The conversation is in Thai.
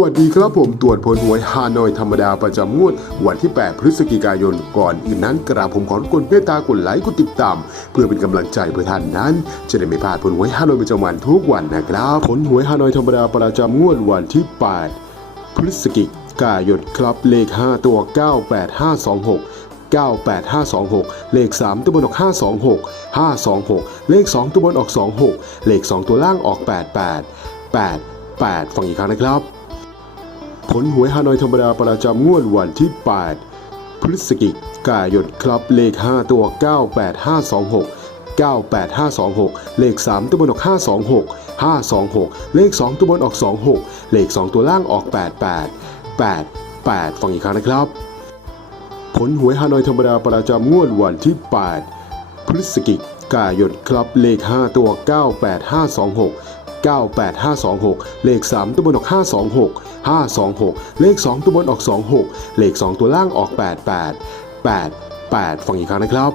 วัสดีครับผมตรวจผลหวยฮานอยธรรมดาประจำงวด วันที่ 8 พฤศจิกายนก่อนอื่นนั้นกราบผมขอรบกวนเมตตากดไลค์กดติดตาม เพื่อเป็นกำลังใจเพื่อท่านนั้น จะได้ไม่พลาดผลหวยฮานอยประจำวันทุกวันนะครับผลหวยฮานอยธรรมดาประจำงวดวันที่ 8 พฤศจิกายนครับเลข 5 ตัว 98526 98526 เลข 3 ตัวบนออก 526 526 เลข 2 ตัวบนออก 26 เลข 2 ตัวล่างออก 88 88 ฟังอีกครั้งนะครับ ผลหวยฮานอยธรรมดาประจำงวดวันที่ 8 พฤศจิกายนครับเลข 5 ตัว 98526 98526 เลข 3 ตัวบนออก 526 526 เลข 2 ตัวบนออก 26 เลข 2 ตัวล่างออก 88 88 ฟังอีกครั้งนะครับ ผลหวยฮานอยธรรมดาประจำงวดวันที่ 8 พฤศจิกายนครับเลข 5 ตัว 98526 98526 เลข 3 ตัวบนออก 526 526 เลข 2 ตัวบนออก 26 เลข 2 ตัวล่างออก 88 88 ฟังอีกครั้งนะครับ